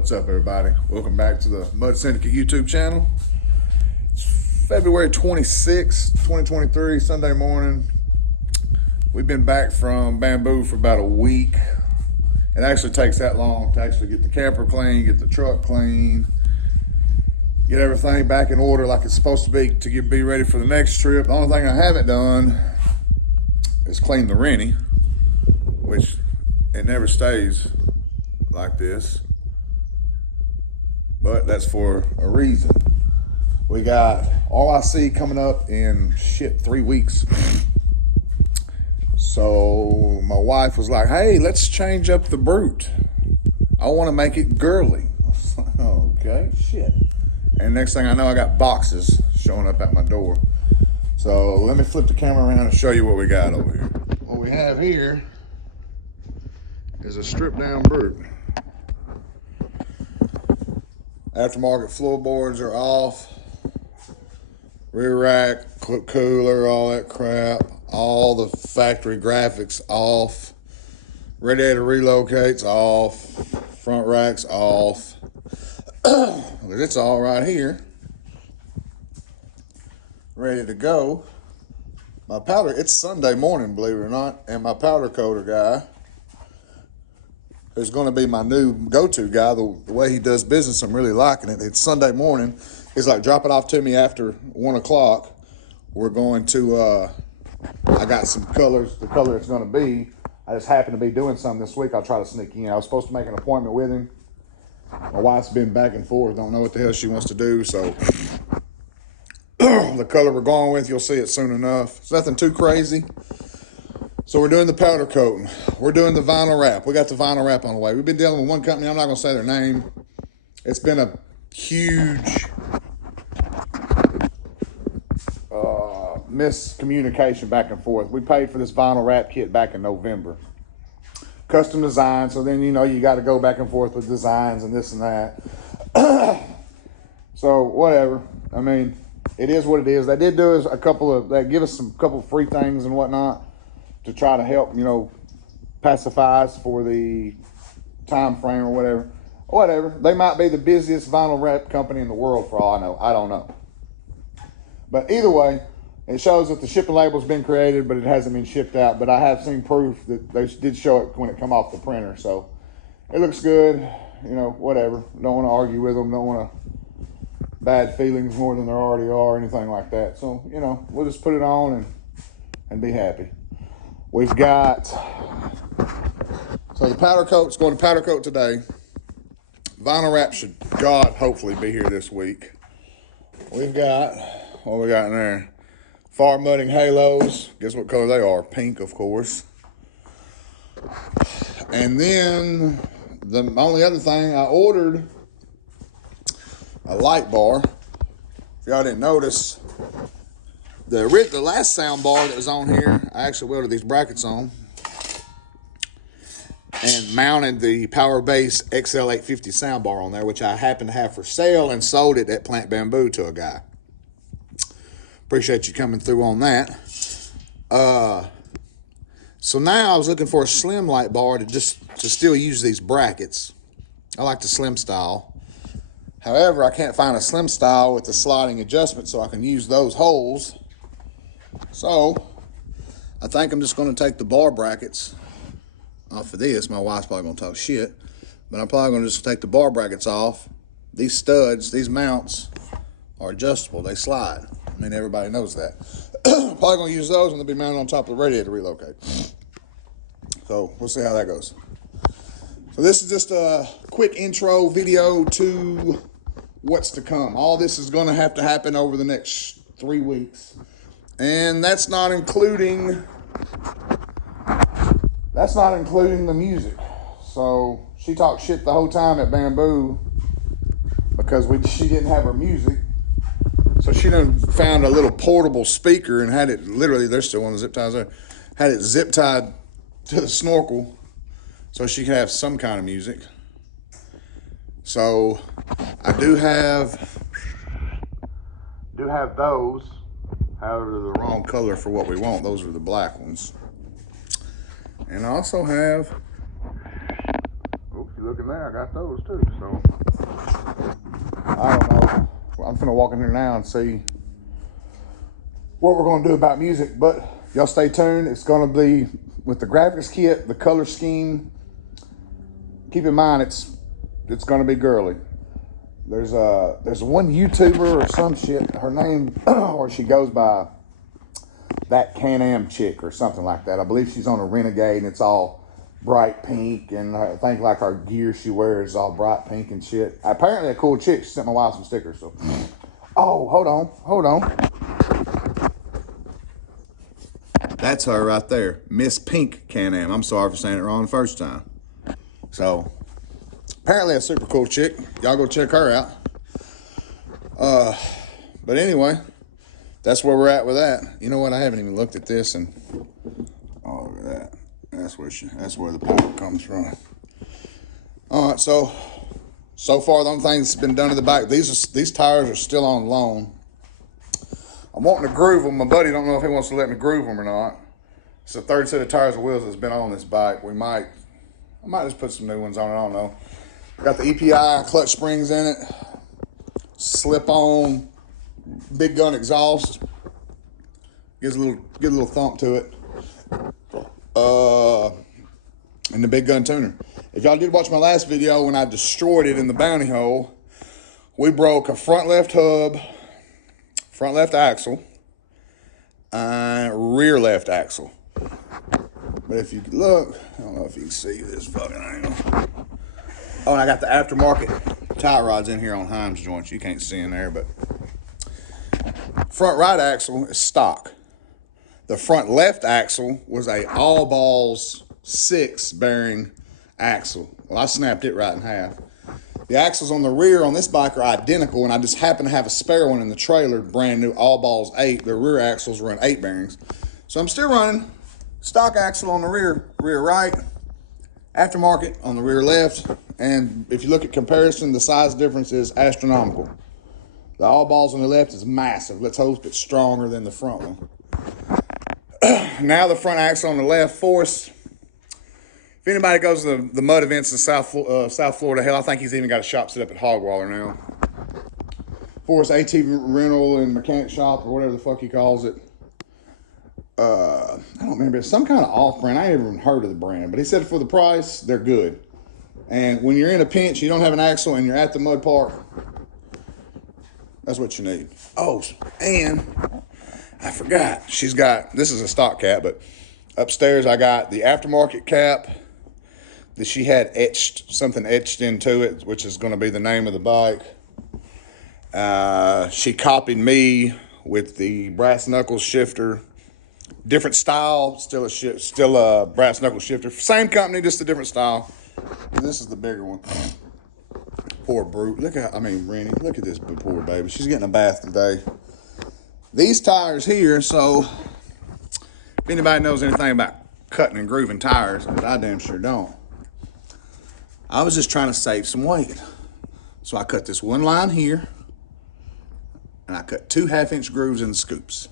What's up, everybody? Welcome back to the Mud Syndicate YouTube channel. It's February 26th, 2023, Sunday morning. We've been back from Bamboo for about a week. It actually takes that long to actually get the camper clean, get the truck clean, get everything back in order like it's supposed to be to be ready for the next trip. The only thing I haven't done is clean the rennie, which it never stays like this, but that's for a reason. We got RIC coming up in 3 weeks. So my wife was like, hey, let's change up the brute. I want to make it girly. I was like, okay, shit. And next thing I know, I got boxes showing up at my door. So let me flip the camera around and show you what we got over here. What we have here is a stripped down brute. Aftermarket floorboards are off. Rear rack, cooler, all that crap. All the factory graphics off. Radiator relocates off. Front rack's off. It's all right here. Ready to go. My powder, it's Sunday morning, believe it or not, and my powder coater guy is going to be my new go-to guy. The way he does business, I'm really liking it. It's Sunday morning. He's like, drop it off to me after 1 o'clock. We're going to, I got some colors, the color it's going to be. I just happen to be doing something this week. I'll try to sneak in. I was supposed to make an appointment with him. My wife's been back and forth. Don't know what the hell she wants to do. So the color we're going with, you'll see it soon enough. It's nothing too crazy. So we're doing the powder coating. We're doing the vinyl wrap. We got the vinyl wrap on the way. We've been dealing with one company. I'm not going to say their name. It's been a huge miscommunication back and forth. We paid for this vinyl wrap kit back in November. Custom design. So then, you know, you got to go back and forth with designs and this and that. So whatever. I mean, it is what it is. They did do us they give us a couple free things and whatnot to try to help, you know, pacify us for the time frame or whatever. Whatever. They might be the busiest vinyl wrap company in the world for all I know. I don't know. But either way, it shows that the shipping label's been created, but it hasn't been shipped out. But I have seen proof that they did show it when it come off the printer. So it looks good. You know, whatever. Don't want to argue with them. Don't want to bad feelings more than there already are or anything like that. So, you know, we'll just put it on and be happy. We've got, so the powder coat's going to powder coat today. Vinyl wrap should, God, hopefully be here this week. We've got, what we got in there? Far mudding halos. Guess what color they are? Pink, of course. And then the only other thing, I ordered a light bar. If y'all didn't notice, the last sound bar that was on here, I actually welded these brackets on and mounted the Power Base XL850 sound bar on there, which I happen to have for sale, and sold it at Plant Bamboo to a guy. Appreciate you coming through on that. So now I was looking for a slim light bar to still use these brackets. I like the slim style. However, I can't find a slim style with the sliding adjustment so I can use those holes. So I think I'm just going to take the bar brackets off of this. My wife's probably going to talk shit, but I'm probably going to just take the bar brackets off. These studs, these mounts are adjustable. They slide. I mean, everybody knows that. Probably going to use those and they'll be mounted on top of the radiator relocate. So we'll see how that goes. So this is just a quick intro video to what's to come. All this is going to happen over the next 3 weeks. And that's not including the music. So she talked shit the whole time at Bamboo because she didn't have her music. So she done found a little portable speaker and had it, literally, they're still on the zip ties there, had it zip tied to the snorkel so she could have some kind of music. So I do have those. However, they're the wrong color for what we want. Those are the black ones. And I also have, oops, you looking there. I got those too. So I don't know. I'm finna walk in here now and see what we're gonna do about music. But y'all stay tuned. It's gonna be with the graphics kit, the color scheme. Keep in mind, it's gonna be girly. There's one YouTuber or some shit. Her name, or she goes by that Can-Am chick or something like that. I believe she's on a Renegade, and it's all bright pink, and I think like our gear she wears is all bright pink and shit. Apparently a cool chick. She sent my wife some stickers. So, oh, hold on. That's her right there, Miss Pink Can-Am. I'm sorry for saying it wrong the first time. So, apparently a super cool chick. Y'all go check her out. But anyway, that's where we're at with that. You know what? I haven't even looked at this, and oh, look at that. That's where the power comes from. All right, so far the only thing that's been done to the bike, these tires are still on loan. I'm wanting to groove them. My buddy don't know if he wants to let me groove them or not. It's the third set of tires and wheels that's been on this bike. I might just put some new ones on it. I don't know. Got the EPI clutch springs in it. Slip on big gun exhaust. Gives a little thump to it. And the big gun tuner. If y'all did watch my last video when I destroyed it in the bounty hole, we broke a front left hub, front left axle, and rear left axle. But if you look, I don't know if you can see this fucking angle. Oh, and I got the aftermarket tie rods in here on Heim's joints. You can't see in there, but front right axle is stock. The front left axle was a all balls 6 bearing axle. Well, I snapped it right in half. The axles on the rear on this bike are identical, and I just happen to have a spare one in the trailer, brand new all balls 8. The rear axles run 8 bearings. So I'm still running stock axle on the rear right, aftermarket on the rear left. And if you look at comparison, the size difference is astronomical. The all balls on the left is massive. Let's hope it's stronger than the front one. Now the front axle on the left, Forrest. If anybody goes to the mud events in South Florida, hell, I think he's even got a shop set up at Hogwaller now. Forrest AT rental and mechanic shop, or whatever the fuck he calls it. I don't remember. It's some kind of off-brand. I ain't even heard of the brand, but he said for the price, they're good. And when you're in a pinch, you don't have an axle, and you're at the mud park, that's what you need. Oh, and I forgot. She's got, this is a stock cap, but upstairs I got the aftermarket cap that she had something etched into it, which is going to be the name of the bike. She copied me with the brass knuckles shifter. Different style, still a brass knuckle shifter. Same company, just a different style. And this is the bigger one. Poor brute. Rennie, look at this poor baby. She's getting a bath today. These tires here, so if anybody knows anything about cutting and grooving tires, because I damn sure don't, I was just trying to save some weight. So I cut this one line here, and I cut 2 half-inch grooves in the scoops.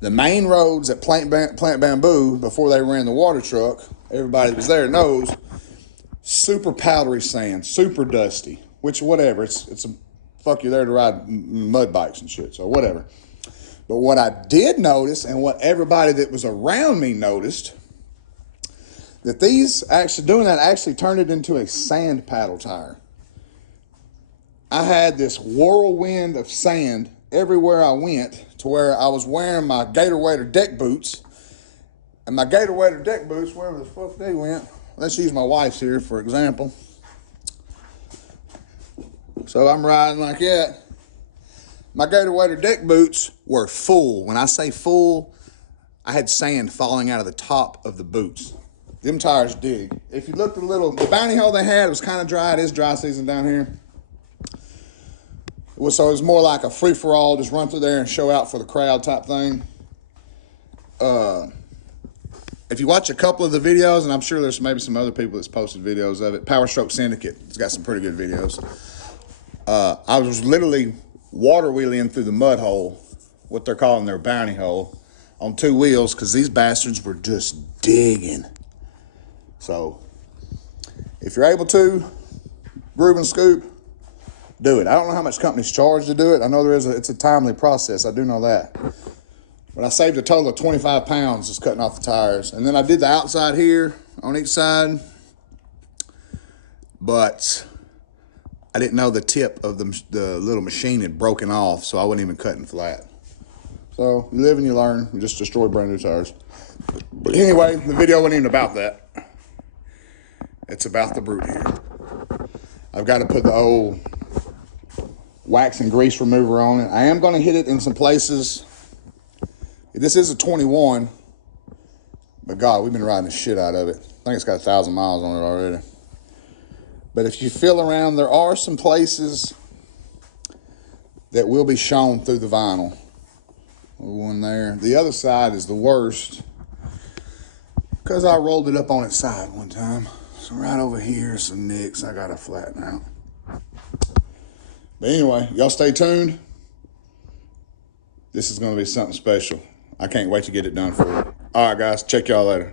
The main roads at Plant Bamboo, before they ran the water truck, everybody that was there knows, super powdery sand, super dusty, which whatever, it's a fuck, you're there to ride mud bikes and shit, so whatever. But what I did notice, and what everybody that was around me noticed, that these actually turned it into a sand paddle tire. I had this whirlwind of sand everywhere I went, to where I was wearing my Gator Wader deck boots, and my Gator Wader deck boots, wherever the fuck they went. Let's use my wife's here for example. So I'm riding like that. My Gator Wader deck boots were full. When I say full, I had sand falling out of the top of the boots. Them tires dig. If you looked the bounty hole they had, it was kind of dry. It is dry season down here. So it was more like a free-for-all, just run through there and show out for the crowd type thing. If you watch a couple of the videos, and I'm sure there's maybe some other people that's posted videos of it, Power Stroke Syndicate has got some pretty good videos. I was literally water wheeling through the mud hole, what they're calling their bounty hole, on 2 wheels, because these bastards were just digging. So if you're able to, groove and scoop, do it. I don't know how much companies charge to do it. I know it's a timely process. I do know that. But I saved a total of 25 pounds just cutting off the tires. And then I did the outside here on each side. But I didn't know the tip of the little machine had broken off, so I wasn't even cutting flat. So you live and you learn. You just destroy brand new tires. But anyway, the video wasn't even about that. It's about the brute here. I've got to put the old wax and grease remover on it. I am going to hit it in some places. This is a 21, but God, we've been riding the shit out of it. I think it's got 1,000 miles on it already. But if you feel around, there are some places that will be shown through the vinyl. One there. The other side is the worst because I rolled it up on its side one time. So right over here, some nicks I gotta flatten out. But anyway, y'all stay tuned. This is gonna be something special. I can't wait to get it done for you. All right, guys, check y'all later.